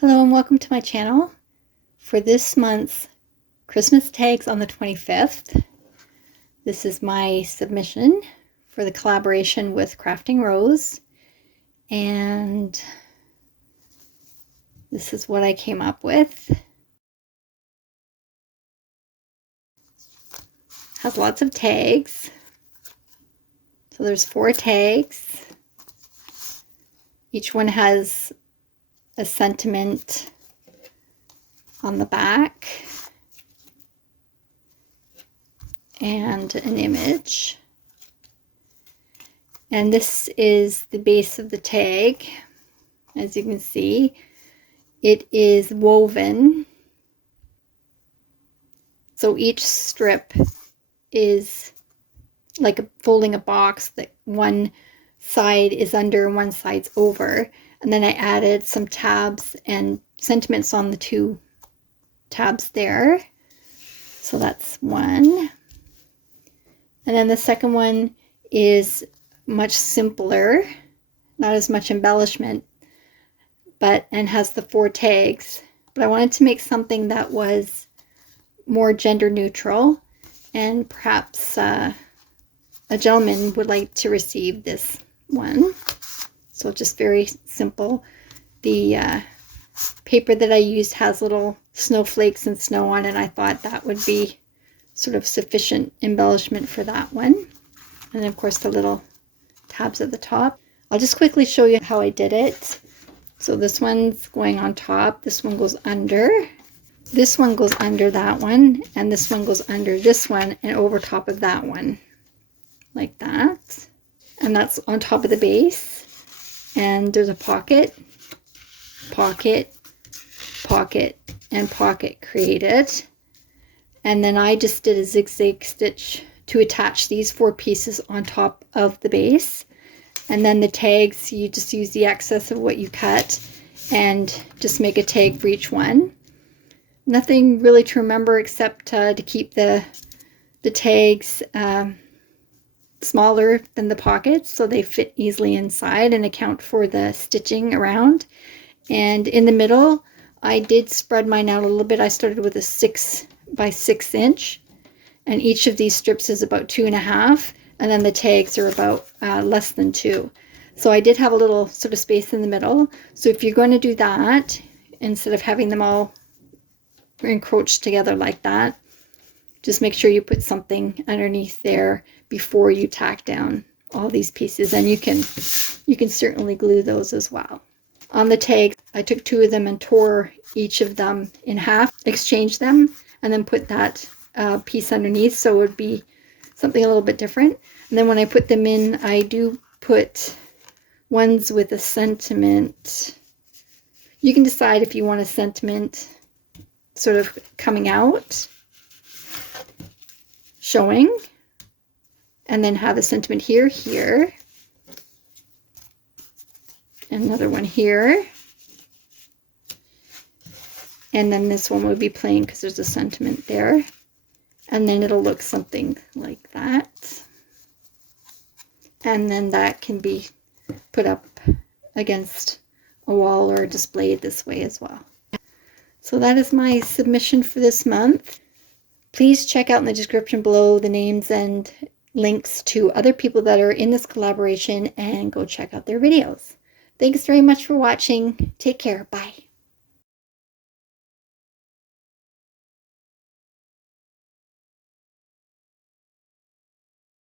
Hello and welcome to my channel. For this month's Christmas tags on the 25th, this is my submission for the collaboration with Crafting Rose, and this is what I came up with. Has lots of tags. So there's 4 tags. Each one has a sentiment on the back and an image. And this is the base of the tag. As you can see, it is woven. So each strip is like folding a box that one side is under and one side's over. And then I added some tabs and sentiments on the 2 tabs there. So that's one. And then the second one is much simpler, not as much embellishment, and has the 4 tags. But I wanted to make something that was more gender neutral, and perhaps a gentleman would like to receive this one. So just very simple. The paper that I used has little snowflakes and snow on it. I thought that would be sort of sufficient embellishment for that one. And of course the little tabs at the top. I'll just quickly show you how I did it. So this one's going on top, this one goes under, this one goes under that one, and this one goes under this one and over top of that one, like that. And that's on top of the base. And there's a pocket, pocket, pocket, and pocket created. And then I just did a zigzag stitch to attach these 4 pieces on top of the base. And then the tags, you just use the excess of what you cut and just make a tag for each one. Nothing really to remember except to keep the tags smaller than the pockets so they fit easily inside and account for the stitching around. And in the middle, I did spread mine out a little bit. I started with a 6 by 6 inch, and each of these strips is about 2.5, and then the tags are about less than 2. So I did have a little sort of space in the middle. So if you're going to do that, instead of having them all encroached together like that, just make sure you put something underneath there before you tack down all these pieces, and you can certainly glue those as well. On the tags, I took 2 of them and tore each of them in half, exchanged them, and then put that piece underneath, so it would be something a little bit different. And then when I put them in, I do put ones with a sentiment. You can decide if you want a sentiment sort of coming out, showing, and then have a sentiment here, another one here, and then this one would be plain because there's a sentiment there, and then it'll look something like that, and then that can be put up against a wall or displayed this way as well. So that is my submission for this month. Please check out in the description below the names and links to other people that are in this collaboration, and go check out their videos. Thanks very much for watching. Take care. Bye.